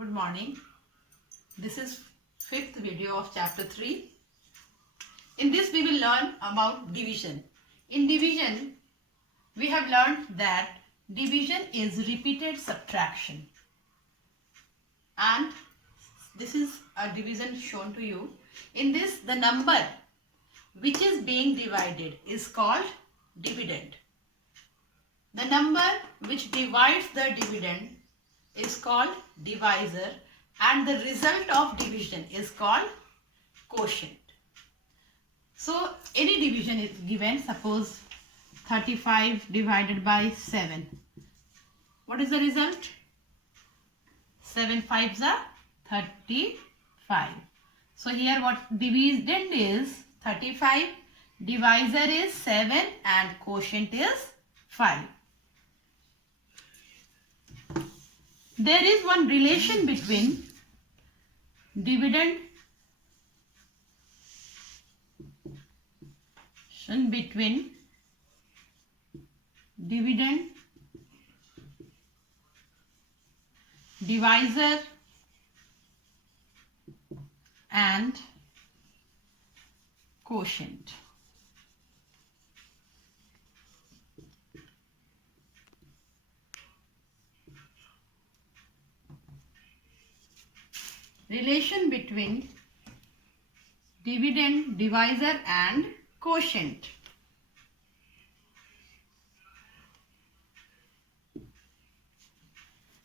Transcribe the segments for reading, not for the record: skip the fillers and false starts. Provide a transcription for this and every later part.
Good morning. This is fifth video of chapter 3. In this we will learn about division. In division we have learned that division is repeated subtraction. And this is a division shown to you. In this the number which is being divided is called dividend. The number which divides the dividend is called divisor, and the result of division is called quotient. So any division is given, suppose 35 divided by 7. What is the result? 7 5s are 35. So here what dividend is 35, divisor is 7 and quotient is 5. There is one relation between dividend divisor and quotient. Relation between dividend, divisor and quotient.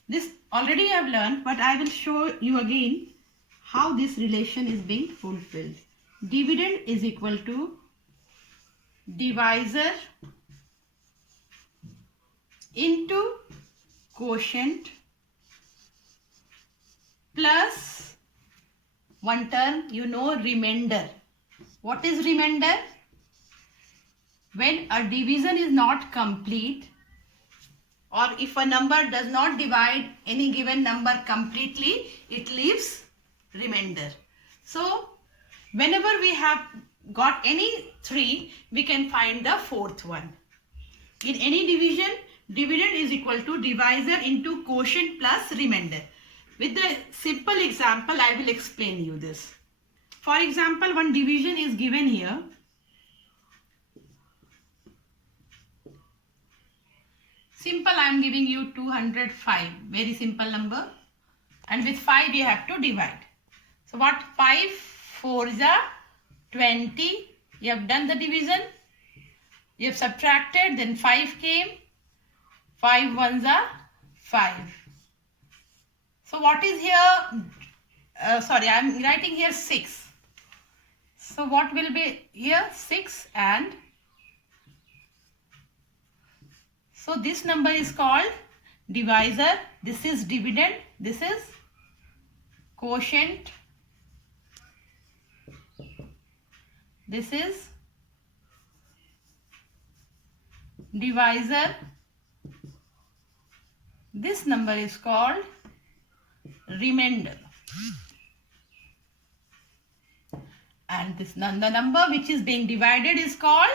This already I have learned, but I will show you again how this relation is being fulfilled. Dividend is equal to divisor into quotient plus one term, remainder. What is remainder? When a division is not complete, or if a number does not divide any given number completely, it leaves remainder. So whenever we have got any three, we can find the fourth one. In any division, dividend is equal to divisor into quotient plus remainder. With the simple example, I will explain you this. For example, one division is given here. Simple, I am giving you 205. Very simple number. And with 5 you have to divide. So what? 5 4s are 20. You have done the division. You have subtracted. Then 5 came. 5 1s are 5. So what is here? Sorry, I am writing here 6. So what will be here? 6 and so this number is called divisor. This is dividend. This is quotient. This is divisor. This number is called remainder. And this the number which is being divided is called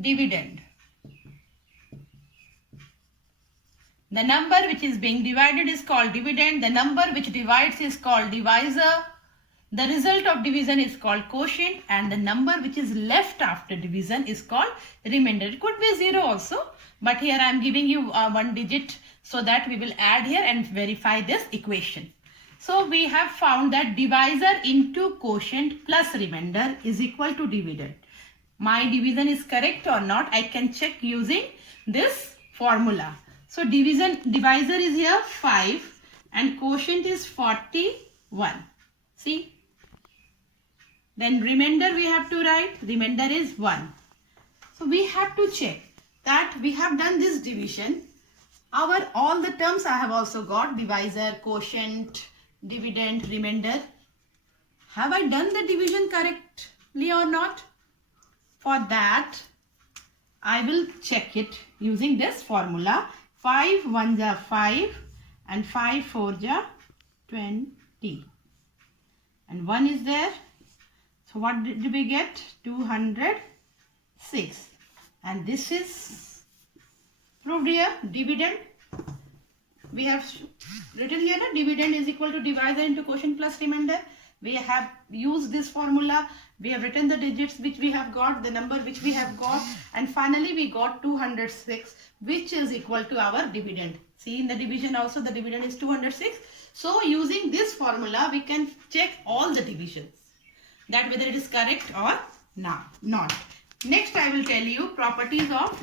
dividend. The number which is being divided is called dividend. The number which divides is called divisor. The result of division is called quotient, and the number which is left after division is called remainder. It could be 0 also, but here I am giving you one digit so that we will add here and verify this equation. So we have found that divisor into quotient plus remainder is equal to dividend. My division is correct or not, I can check using this formula. So divisor is here 5 and quotient is 41. See? Then remainder we have to write. Remainder is 1. So we have to check that we have done this division. All the terms I have also got. Divisor, quotient, dividend, remainder. Have I done the division correctly or not? For that, I will check it using this formula. 5 1s are 5 and 5 4s are 20. And 1 is there. So what did we get? 206. And this is proved here, dividend. we have written here that dividend is equal to divisor into quotient plus remainder. We have used this formula. We have written the digits which we have got, the number which we have got, and finally we got 206, which is equal to our dividend. See, in the division also the dividend is 206. So using this formula we can check all the divisions, that whether it is correct or not. Next I will tell you properties of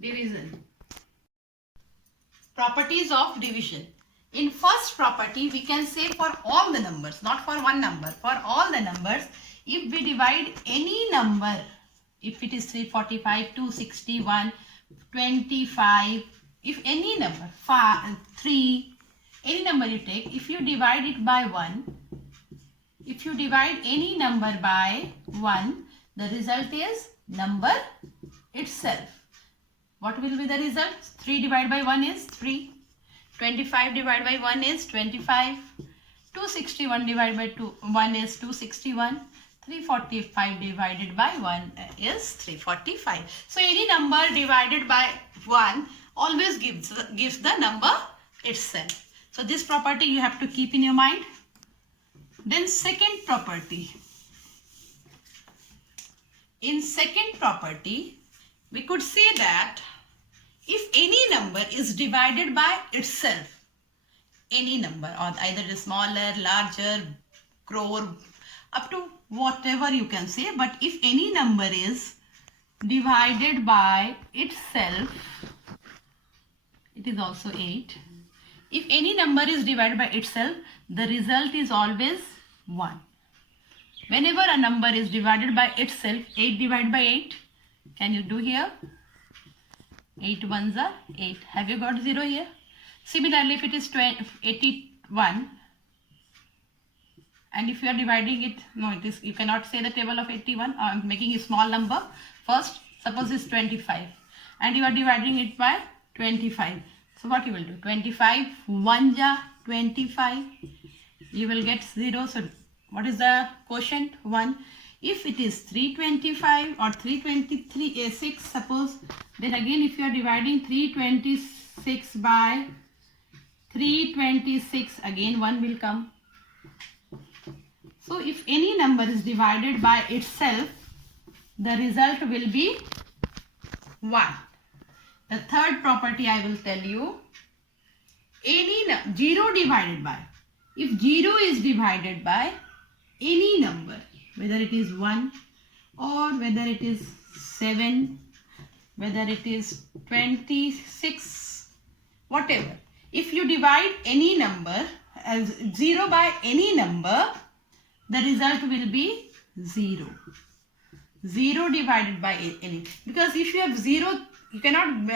division. Properties of division. In first property, we can say for all the numbers, not for one number, for all the numbers, if we divide any number, if it is 345, 261, 25, if any number, 5, 3, any number you take, if you divide it by 1, if you divide any number by 1, the result is number itself. What will be the result? 3 divided by 1 is 3. 25 divided by 1 is 25. 261 divided by 1 is 261. 345 divided by 1 is 345. So any number divided by 1 always gives the number itself. So this property you have to keep in your mind. Then second property. In second property, we could say that if any number is divided by itself, any number, or either it is smaller, larger, crore, up to whatever you can say, but if any number is divided by itself, it is also 8. If any number is divided by itself, the result is always 1. Whenever a number is divided by itself, 8 divided by 8, can you do here? 8 ones are 8. Have you got 0 here? Similarly, if it is 81, and if you are dividing it, no, it is, you cannot say the table of 81. I am making a small number. First, suppose it's 25, and you are dividing it by 25. So what you will do? 25 1 ja 25. You will get 0. So what is the quotient? 1. If it is 325 or 323, 6 suppose, then again if you are dividing 326 by 326, again 1 will come. So if any number is divided by itself, the result will be 1. The third property I will tell you, any 0 divided by, if 0 is divided by any number, whether it is 1 or whether it is 7, whether it is 26, whatever. If you divide any number as 0 by any number, the result will be 0. 0 divided by any. Because if you have 0, you cannot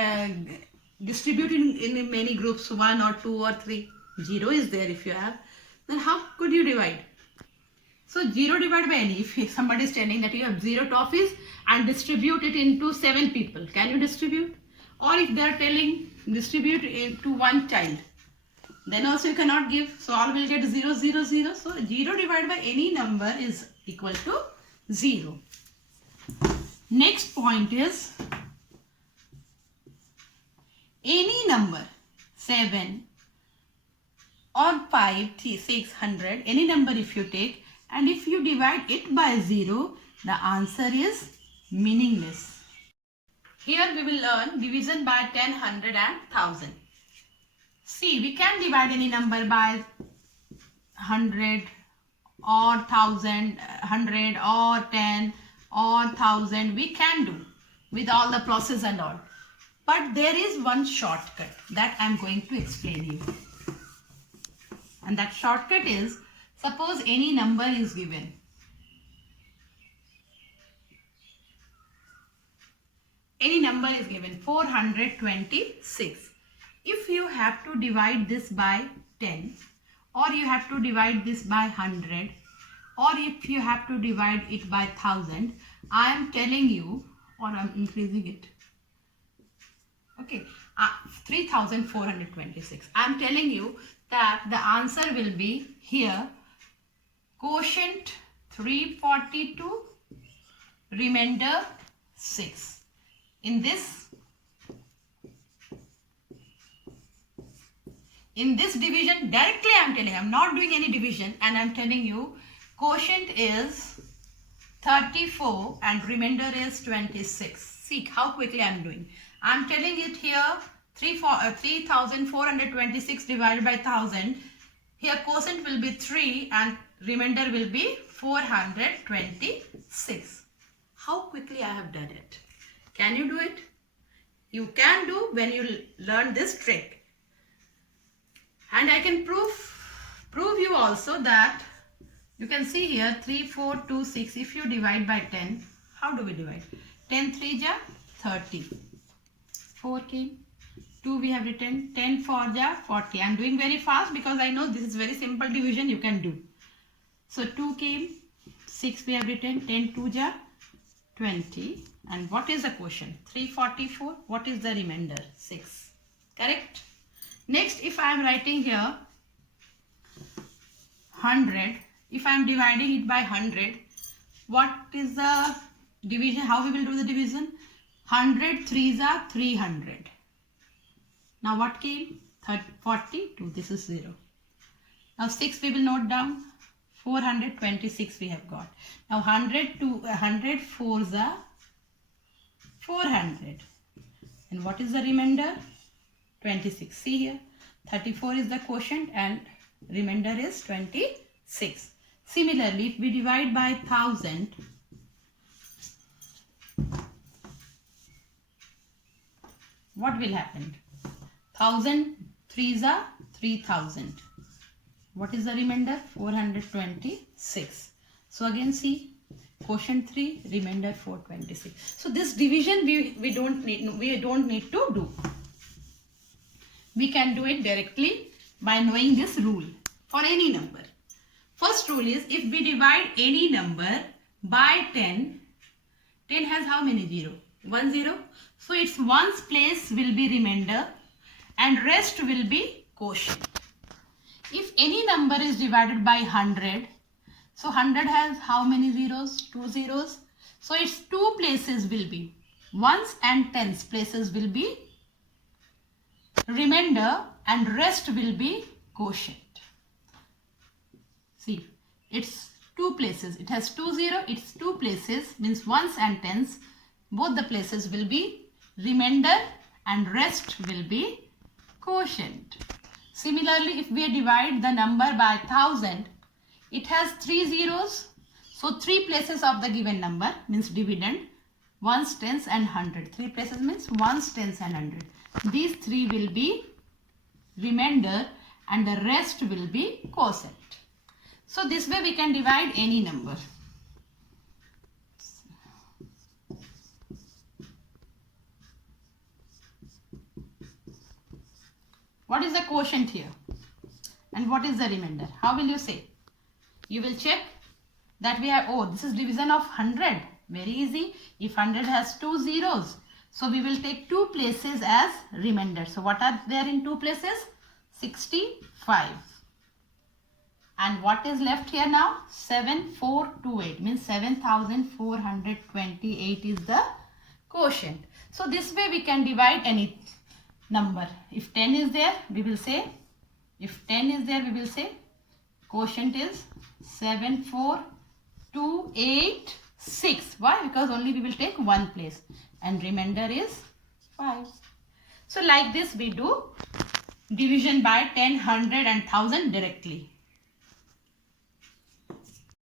distribute in many groups, 1 or 2 or 3. 0 is there if you have. Then how could you divide? So 0 divided by any. If somebody is telling that you have 0 toffees and distribute it into 7 people, can you distribute? Or if they are telling distribute it to 1 child, then also you cannot give. So all will get 0, 0, 0. So 0 divided by any number is equal to 0. Next point is any number 7 or 5, 3, 600, any number if you take, and if you divide it by 0, the answer is meaningless. Here we will learn division by 10, 100 and 1000. See, we can divide any number by 100 or 1000, 100 or 10 or 1000. We can do with all the process and all. But there is one shortcut that I am going to explain you. And that shortcut is, suppose any number is given. Any number is given 426. If you have to divide this by 10, or you have to divide this by 100, or if you have to divide it by 1000, I am telling you, or I am increasing it. Okay, 3426. I am telling you that the answer will be here, quotient 342, remainder 6. In this, In this division, directly I'm telling, I'm not doing any division, and I'm telling you quotient is 34 and remainder is 26. See how quickly I'm doing. I'm telling it here 3426 divided by 1000. Here quotient will be 3 and remainder will be 426. How quickly I have done it. Can you do it? You can do when you learn this trick. And I can prove you also that you can see here 3, 4, 2, 6. If you divide by 10, how do we divide? 10 3 ja 30. 4 came. 2 we have written. 10 4 ja 40. I am doing very fast because I know this is very simple division you can do. So 2 came. 6 we have written. 10 2 ja 20. And what is the quotient? 344. What is the remainder? 6. Correct? Next, if I am writing here 100, if I am dividing it by 100, what is the division? How we will do the division? 100 3s are 300. Now what came? 42. This is 0. Now 6 we will note down. 426 we have got. Now 100 4s are 400. And what is the remainder? 26. See here, 34 is the quotient and remainder is 26. Similarly, if we divide by 1000, what will happen? 1000 3s are 3000. What is the remainder? 426. So again see, quotient 3, remainder 426. So this division we don't need to do. We can do it directly by knowing this rule for any number. First rule is, if we divide any number by 10, 10 has how many 0? 1 0. So its ones place will be remainder and rest will be quotient. If any number is divided by 100, so 100 has how many zeros? 2 zeros. So its two places will be, ones and tens places will be remainder and rest will be quotient. See, it's two places. It has 2 0. It's two places, means ones and tens. Both the places will be remainder and rest will be quotient. Similarly, if we divide the number by 1000, it has 3 zeros. So 3 places of the given number means dividend, ones, tens and 100. 3 places means ones, tens and 100. These 3 will be remainder and the rest will be quotient. So this way we can divide any number. What is the quotient here? And what is the remainder? How will you say? You will check that we have, oh, this is division of 100. Very easy. If 100 has 2 zeros, so we will take 2 places as remainder. So what are there in 2 places? 65. And what is left here now? 7428 means 7428 is the quotient. So this way we can divide any number. If 10 is there, we will say, quotient is 74286. Why? Because only we will take one place and remainder is 5. So like this we do division by 10, 100 and 1000 directly.